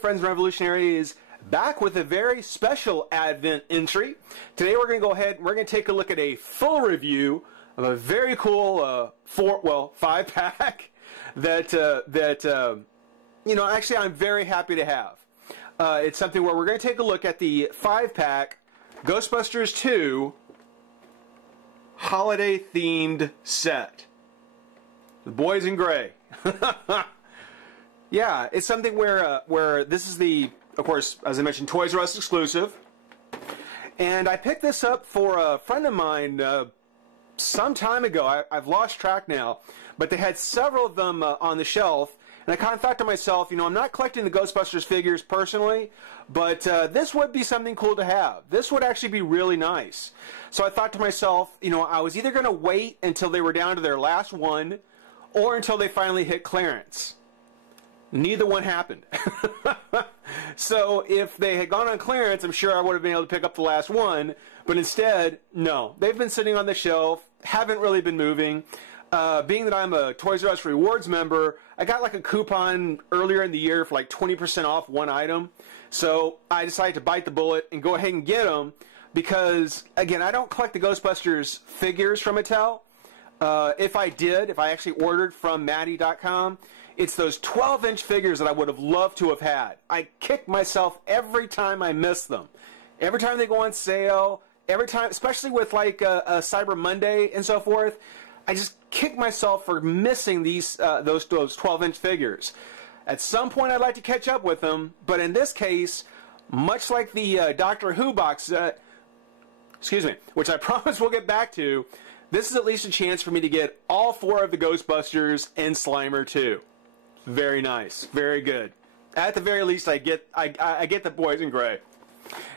friends and revolutionaries, back with a very special Advent entry. Today we're going to go ahead and we're going to take a look at a full review of a very cool 5-pack that you know, actually I'm very happy to have. It's something where we're going to take a look at the 5-pack Ghostbusters 2 holiday themed set. The boys in gray. Yeah, it's something where this is the, of course, as I mentioned, Toys R Us exclusive. And I picked this up for a friend of mine some time ago. I've lost track now. But they had several of them on the shelf. And I kind of thought to myself, you know, I'm not collecting the Ghostbusters figures personally, but this would be something cool to have. This would actually be really nice. So I thought to myself, you know, I was either going to wait until they were down to their last one or until they finally hit clearance. Neither one happened. So if they had gone on clearance, I'm sure I would have been able to pick up the last one. But instead, no. They've been sitting on the shelf, haven't really been moving. Being that I'm a Toys R Us Rewards member, I got like a coupon earlier in the year for like 20% off one item. So I decided to bite the bullet and go ahead and get them because, again, I don't collect the Ghostbusters figures from Mattel. If I did, if I actually ordered from Maddie.com, it's those 12-inch figures that I would have loved to have had. I kick myself every time I miss them. Every time they go on sale, every time, especially with like a Cyber Monday and so forth, I just kick myself for missing these those 12-inch figures. At some point, I'd like to catch up with them, but in this case, much like the Doctor Who box set, excuse me, which I promise we'll get back to, this is at least a chance for me to get all 4 of the Ghostbusters and Slimer too. Very nice, very good. At the very least, I get the boys in gray.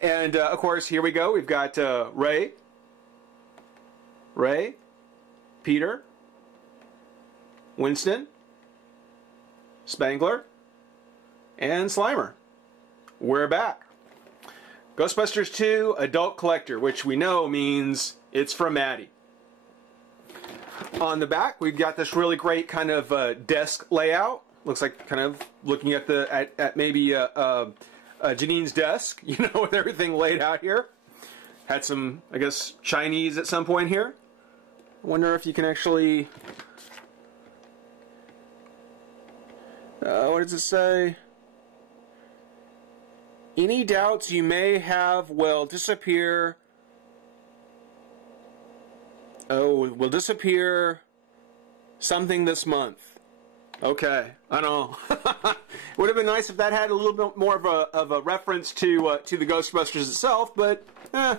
And of course, here we go. We've got Ray, Peter, Winston, Spangler, and Slimer. We're back. Ghostbusters 2 Adult Collector, which we know means it's from Maddie. On the back, we've got this really great kind of desk layout. Looks like kind of looking at the maybe Janine's desk, you know, with everything laid out here. Had some, I guess, Chinese at some point here. I wonder if you can actually... what does it say? Any doubts you may have will disappear... Oh, will disappear something this month. Okay, I know. Would have been nice if that had a little bit more of a reference to the Ghostbusters itself, but a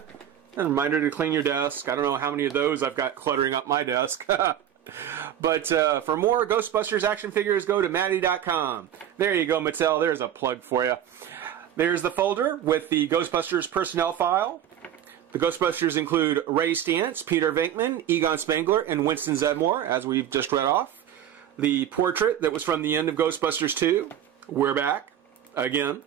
reminder to clean your desk. I don't know how many of those I've got cluttering up my desk. But for more Ghostbusters action figures, go to Maddie.com. There you go, Mattel. There's a plug for you. There's the folder with the Ghostbusters personnel file. The Ghostbusters include Ray Stantz, Peter Venkman, Egon Spengler, and Winston Zeddemore, as we've just read off. The portrait that was from the end of Ghostbusters 2. We're back. Again.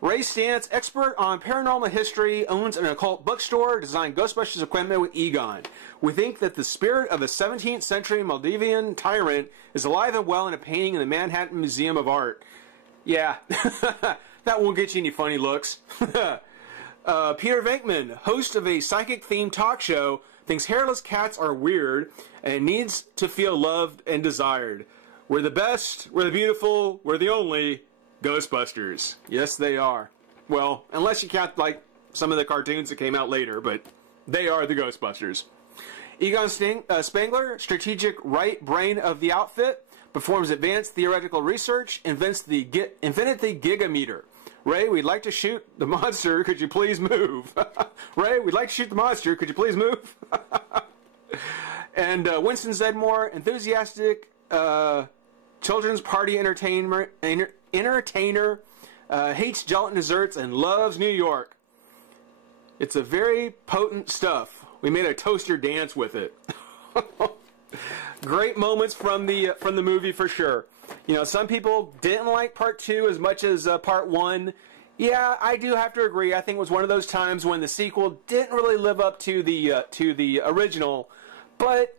Ray Stantz, expert on paranormal history, owns an occult bookstore, designed Ghostbusters equipment with Egon. We think that the spirit of a 17th century Maldivian tyrant is alive and well in a painting in the Manhattan Museum of Art. Yeah, that won't get you any funny looks. Peter Venkman, host of a psychic-themed talk show, thinks hairless cats are weird and needs to feel loved and desired. We're the best, we're the beautiful, we're the only Ghostbusters. Yes, they are. Well, unless you count like some of the cartoons that came out later, but they are the Ghostbusters. Egon Spengler, strategic right brain of the outfit, performs advanced theoretical research, invented the gigameter. Ray, we'd like to shoot the monster. Could you please move? Ray, we'd like to shoot the monster. Could you please move? And Winston Zeddemore, enthusiastic children's party entertainer, hates gelatin desserts and loves New York. It's a very potent stuff. We made a toaster dance with it. Great moments from the movie for sure. You know, some people didn't like part 2 as much as part 1. Yeah, I do have to agree. I think it was one of those times when the sequel didn't really live up to the original. But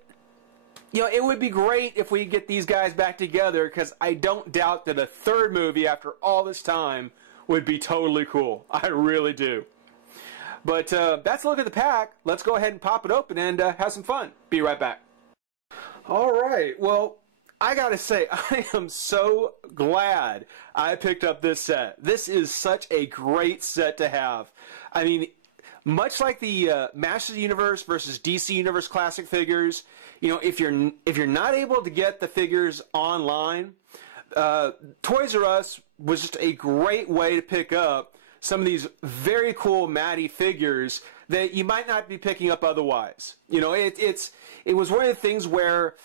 you know, it would be great if we get these guys back together, because I don't doubt that a third movie after all this time would be totally cool. I really do. But that's a look at the pack. Let's go ahead and pop it open and have some fun. Be right back. All right. Well, I gotta say, I am so glad I picked up this set. This is such a great set to have. I mean, much like the Masters of the Universe versus DC Universe Classic figures, you know, if you're not able to get the figures online, Toys R Us was just a great way to pick up some of these very cool Matty figures that you might not be picking up otherwise. You know, it was one of the things where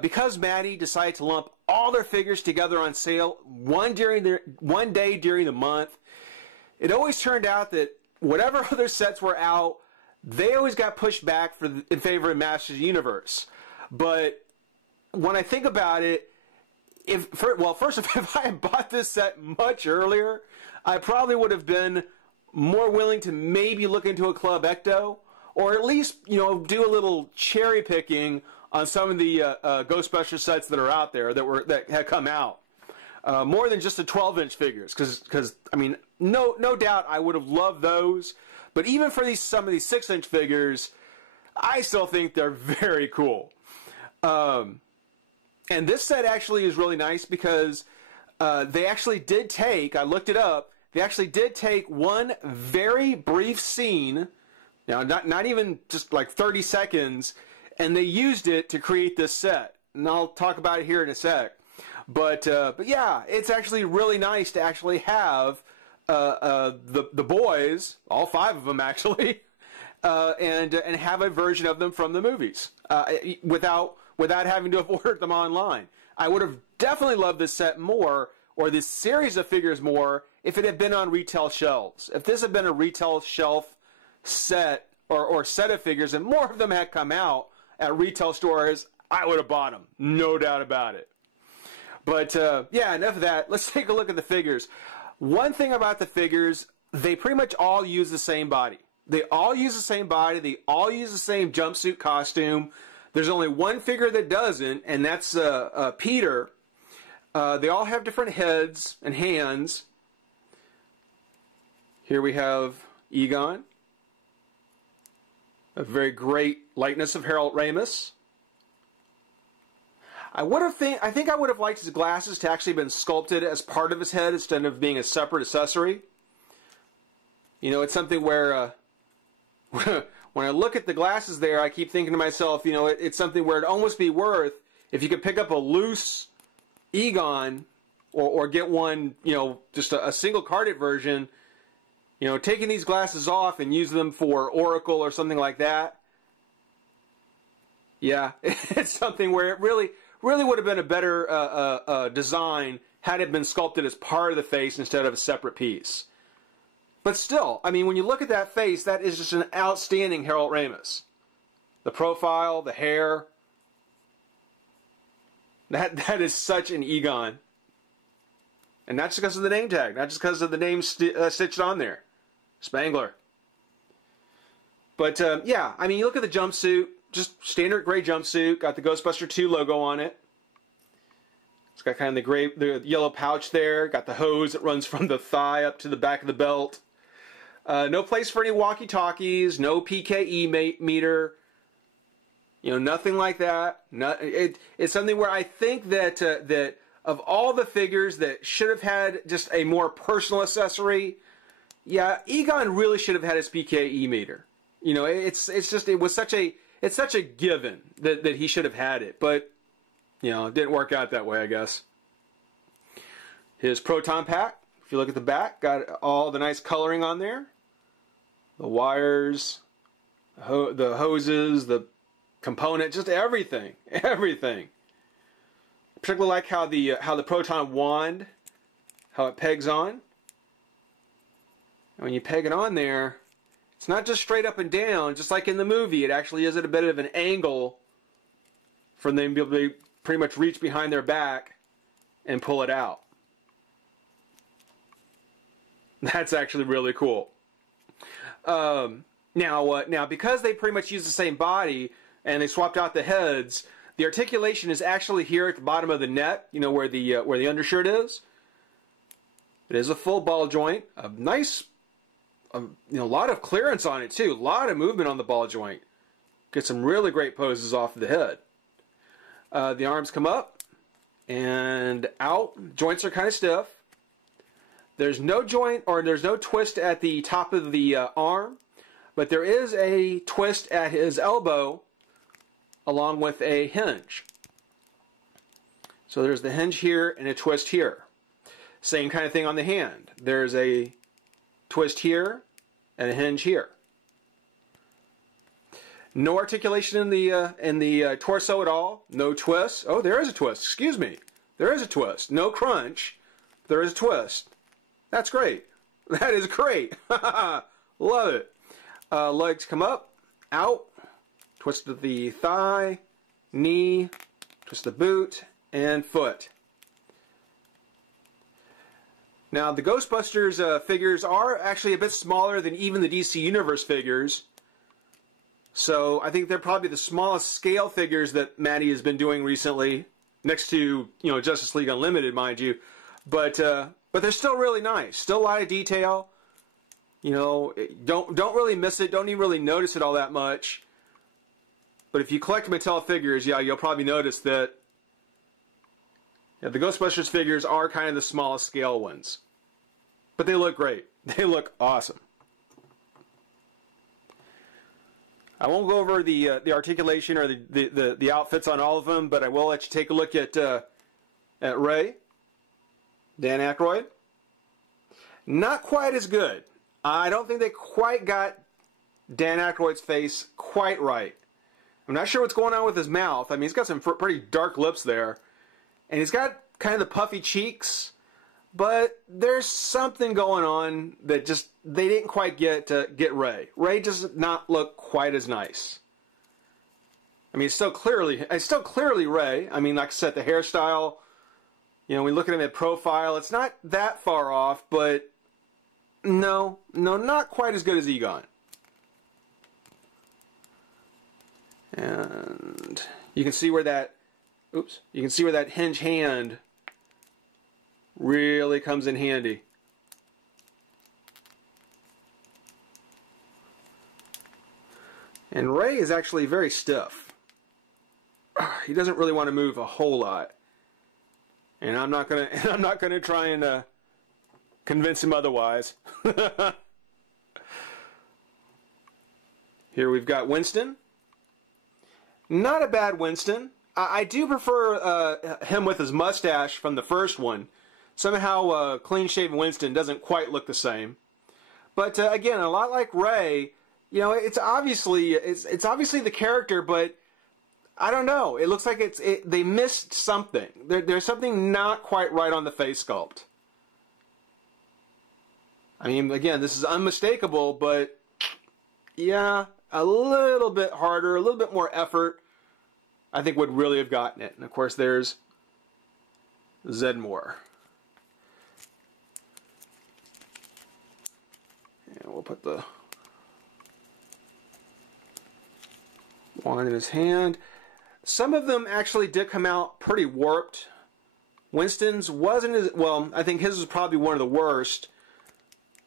because Matty decided to lump all their figures together on sale one day during the month, it always turned out that whatever other sets were out, they always got pushed back in favor of Masters of the Universe. But when I think about it, first of all, if I had bought this set much earlier, I probably would have been more willing to maybe look into a Club Ecto, or at least, you know, do a little cherry picking on some of the Ghostbuster sets that are out there that had come out. More than just the 12-inch figures, because I mean, no doubt I would have loved those. But even for some of these 6-inch figures, I still think they're very cool. And this set actually is really nice because they actually did take, I looked it up, they actually did take one very brief scene, now not even just like 30 seconds, and they used it to create this set. And I'll talk about it here in a sec. But yeah, it's actually really nice to actually have the boys, all 5 of them actually, and have a version of them from the movies without having to have ordered them online. I would have definitely loved this set more, or this series of figures more, if it had been on retail shelves. If this had been a retail shelf set or set of figures, and more of them had come out at retail stores, I would have bought them, no doubt about it. But yeah, enough of that. Let's take a look at the figures. One thing about the figures, they pretty much all use the same body. They all use the same body. They all use the same jumpsuit costume. There's only one figure that doesn't, and that's Peter. They all have different heads and hands. Here we have Egon. A very great likeness of Harold Ramis. I think I would have liked his glasses to actually have been sculpted as part of his head instead of being a separate accessory. You know, it's something where when I look at the glasses there, I keep thinking to myself, you know, it's something where it'd almost be worth, if you could pick up a loose Egon or get one, you know, just a single carded version, you know, taking these glasses off and use them for Oracle or something like that. Yeah, it's something where it really would have been a better design had it been sculpted as part of the face instead of a separate piece. But still, I mean, when you look at that face, that is just an outstanding Harold Ramis. The profile, the hair, that is such an Egon. And not just because of the name tag, not just because of the name stitched on there. Spangler. But yeah, I mean, you look at the jumpsuit, just standard gray jumpsuit, got the Ghostbuster 2 logo on it. It's got kind of the yellow pouch there, got the hose that runs from the thigh up to the back of the belt. No place for any walkie-talkies, no PKE meter, you know, nothing like that. It's something where I think that of all the figures that should have had just a more personal accessory, yeah, Egon really should have had his PKE meter. You know, it's such a given that he should have had it, but you know, it didn't work out that way, I guess. His proton pack, if you look at the back, got all the nice coloring on there. The wires, the hoses, the component, just everything. Everything. I particularly like how the proton wand, how it pegs on. And when you peg it on there, it's not just straight up and down, just like in the movie. It actually is at a bit of an angle for them to be able to pretty much reach behind their back and pull it out. That's actually really cool. Now because they pretty much use the same body and they swapped out the heads, The articulation is actually here at the bottom of the neck, you know, where the undershirt is. It is a full ball joint, a nice, you know, a lot of clearance on it too, a lot of movement on the ball joint. Get some really great poses off of the head. The arms come up and out. Joints are kind of stiff. There's no joint or there's no twist at the top of the arm, but there is a twist at his elbow along with a hinge. So there's the hinge here and a twist here. Same kind of thing on the hand. There's a twist here and a hinge here. No articulation in the torso at all. No twist. Oh, there is a twist. Excuse me. There is a twist. No crunch. There is a twist. That's great. That is great. Love it. Legs come up, out, twist of the thigh, knee, twist the boot, and foot. Now, the Ghostbusters figures are actually a bit smaller than even the DC Universe figures. So I think they're probably the smallest scale figures that Matty has been doing recently, next to, you know, Justice League Unlimited, mind you. But they're still really nice. Still a lot of detail. You know, don't really miss it. Don't even really notice it all that much. But if you collect Mattel figures, yeah, you'll probably notice that the Ghostbusters figures are kind of the smallest scale ones. But they look great. They look awesome. I won't go over the articulation or the outfits on all of them, but I will let you take a look at Ray, Dan Aykroyd. Not quite as good. I don't think they quite got Dan Aykroyd's face quite right. I'm not sure what's going on with his mouth. I mean, he's got some pretty dark lips there. And he's got kind of the puffy cheeks. But there's something going on that just, they didn't quite get Ray. Ray does not look quite as nice. I mean, it's still clearly Ray. I mean, like I said, the hairstyle, you know, we look at him at profile, it's not that far off, but no, not quite as good as Egon. And you can see where that, you can see where that hinge hand really comes in handy. And Ray is actually very stiff. He doesn't really want to move a whole lot. And I'm not gonna try and convince him otherwise. Here we've got Winston. Not a bad Winston. I do prefer him with his mustache from the first one. Somehow clean-shaven Winston doesn't quite look the same. But again, a lot like Ray, you know, it's obviously the character, but I don't know. It looks like they missed something. There's something not quite right on the face sculpt. I mean, again, this is unmistakable, but yeah, a little bit harder, a little bit more effort, I think would really have gotten it. And of course, there's Zedmore. And we'll put the wand in his hand. Some of them actually did come out pretty warped. Winston's wasn't as well. I think his was probably one of the worst.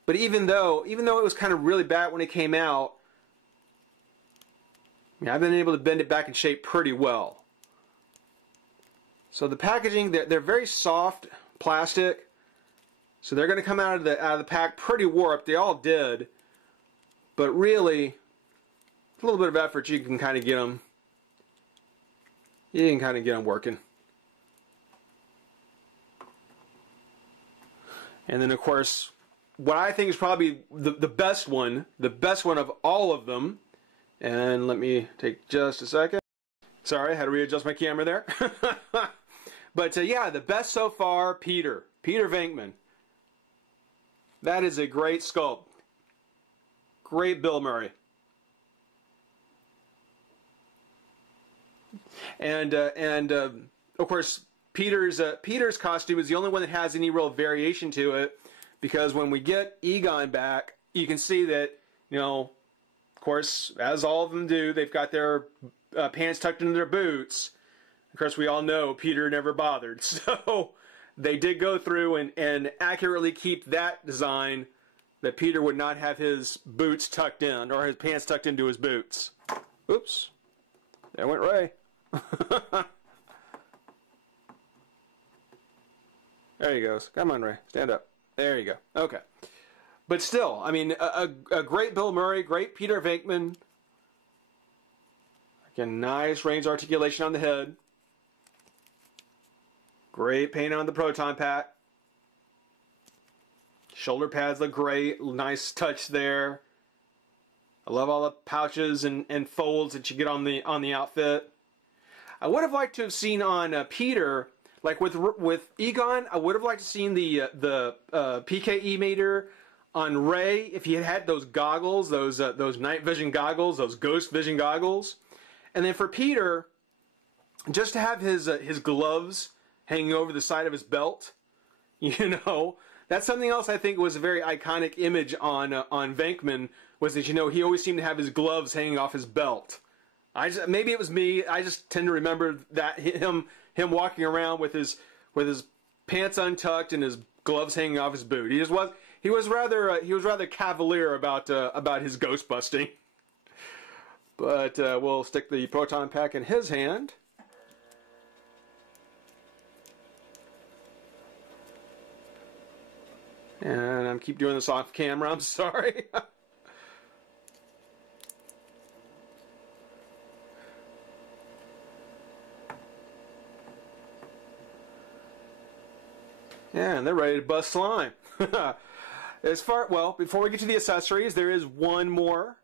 But even though it was kind of really bad when it came out, I mean, I've been able to bend it back in shape pretty well. So the packaging, they're very soft plastic, so they're going to come out of the pack pretty warped. They all did, but really, a little bit of effort, you can kind of get them. You can kind of get them working. And then, of course, what I think is probably the best one of all of them. And let me take just a second. Sorry, I had to readjust my camera there. But yeah, the best so far, Peter Venkman. That is a great sculpt. Great Bill Murray. And of course, Peter's costume is the only one that has any real variation to it, because when we get Egon back, you can see that, you know, of course, as all of them do, they've got their pants tucked into their boots. Of course, we all know Peter never bothered. So they did go through and accurately keep that design, that Peter would not have his boots tucked in, or his pants tucked into his boots. Oops. There went Ray. There he goes. Come on, Ray. Stand up. There you go. Okay. But still, I mean, a great Bill Murray, great Peter Venkman. Again, nice range articulation on the head. Great paint on the proton pack. Shoulder pads look great. Nice touch there. I love all the pouches and folds that you get on the outfit. I would have liked to have seen on Peter, like with Egon, I would have liked to seen the PKE meter on Ray if he had those goggles, those night vision goggles, those ghost vision goggles. And then for Peter, just to have his gloves hanging over the side of his belt, you know, that's something else I think was a very iconic image on Venkman, was that, you know, he always seemed to have his gloves hanging off his belt. Maybe it was me. I just tend to remember that him walking around with his pants untucked and his gloves hanging off his boot. He was rather cavalier about his ghost busting. But we'll stick the proton pack in his hand. And I keep doing this off camera, I'm sorry. Yeah, and they're ready to bust slime. Well, before we get to the accessories, there is one more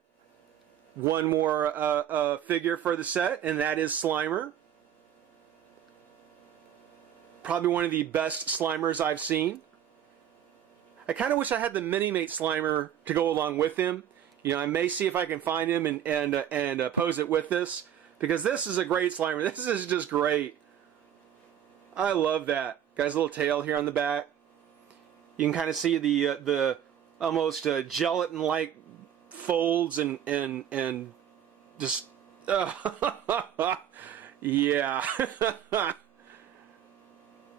figure for the set, and that is Slimer. Probably one of the best Slimers I've seen. I kind of wish I had the Mini-Mate Slimer to go along with him. You know, I may see if I can find him and pose it with this, because this is a great Slimer. This is just great. I love that. Guy's little tail here on the back. You can kind of see the almost gelatin-like folds and just yeah.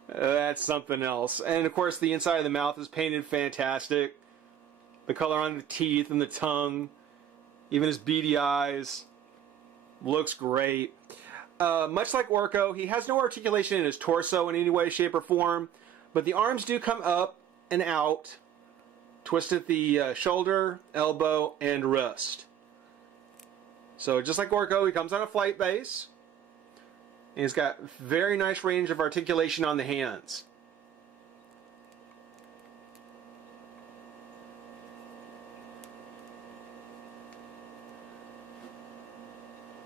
That's something else. And of course the inside of the mouth is painted fantastic. The color on the teeth and the tongue, even his beady eyes, looks great. Much like Orko, he has no articulation in his torso in any way, shape, or form, but the arms do come up and out, twist at the shoulder, elbow, and wrist. So just like Orko, he comes on a flight base. And he's got very nice range of articulation on the hands.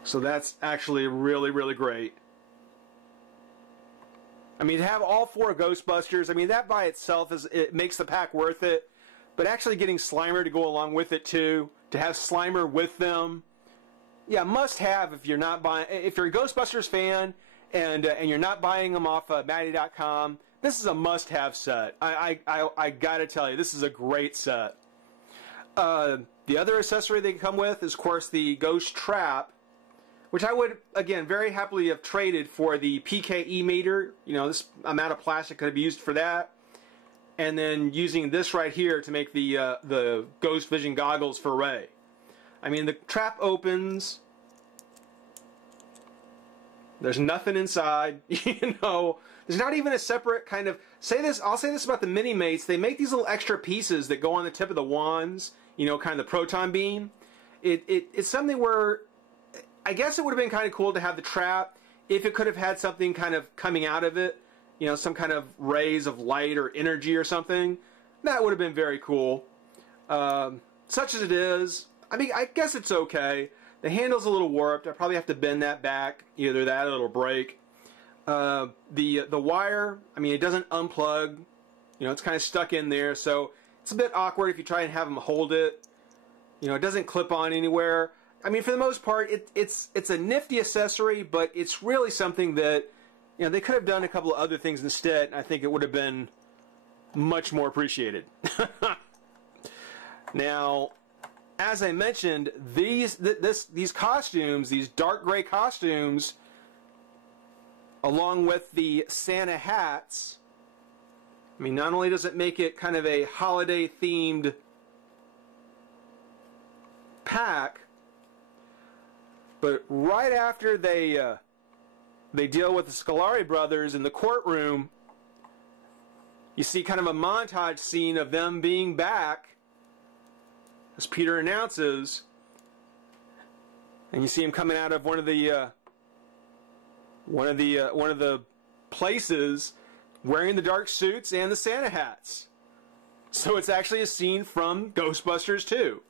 So that's actually really, really great. I mean, to have all four Ghostbusters, I mean, that by itself it makes the pack worth it. But actually getting Slimer to go along with it too, to have Slimer with them, yeah, must have if you're not buying. If you're a Ghostbusters fan and you're not buying them off Matty.com, this is a must-have set. I gotta tell you, this is a great set. The other accessory they come with is, of course, the Ghost Trap, which I would, again, very happily have traded for the PKE meter. You know, this amount of plastic could have been used for that. And then using this right here to make the Ghost Vision goggles for Ray. I mean, the trap opens. There's nothing inside. You know, there's not even a separate kind of... I'll say this about the Mini-Mates. They make these little extra pieces that go on the tip of the wands. You know, kind of the proton beam. It's something where... I guess it would have been kind of cool to have the trap if it could have had something kind of coming out of it. You know, some kind of rays of light or energy or something. That would have been very cool. Such as it is, I mean, I guess it's okay. The handle's a little warped. I probably have to bend that back. Either that or it'll break. The wire, I mean, it doesn't unplug. You know, it's kind of stuck in there. So it's a bit awkward if you try and have them hold it. You know, it doesn't clip on anywhere. I mean, for the most part, it's a nifty accessory, but it's really something that, you know, they could have done a couple of other things instead, and I think it would have been much more appreciated. Now, as I mentioned, these costumes, these dark gray costumes, along with the Santa hats. I mean, not only does it make it kind of a holiday themed pack, but right after they deal with the Scolari brothers in the courtroom, you see kind of a montage scene of them being back, as Peter announces, and you see him coming out of one of the places, wearing the dark suits and the Santa hats. So it's actually a scene from Ghostbusters 2,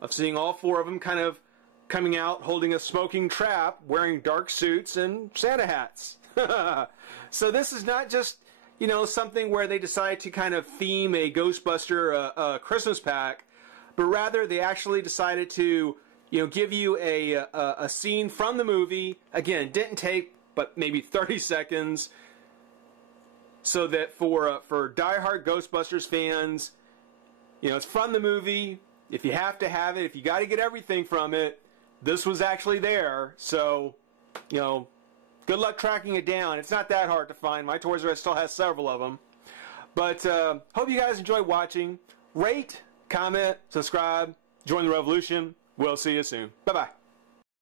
of seeing all four of them kind of coming out holding a smoking trap, wearing dark suits and Santa hats. So this is not just, you know, something where they decide to kind of theme a Ghostbuster Christmas pack, but rather they actually decided to, you know, give you a scene from the movie. Again, didn't take but maybe 30 seconds, so that for diehard Ghostbusters fans, you know, it's from the movie. If you have to have it, if you got to get everything from it, this was actually there. So, you know, good luck tracking it down. It's not that hard to find. My Toys R Us still has several of them. But hope you guys enjoy watching. Rate, comment, subscribe, join the revolution. We'll see you soon. Bye-bye.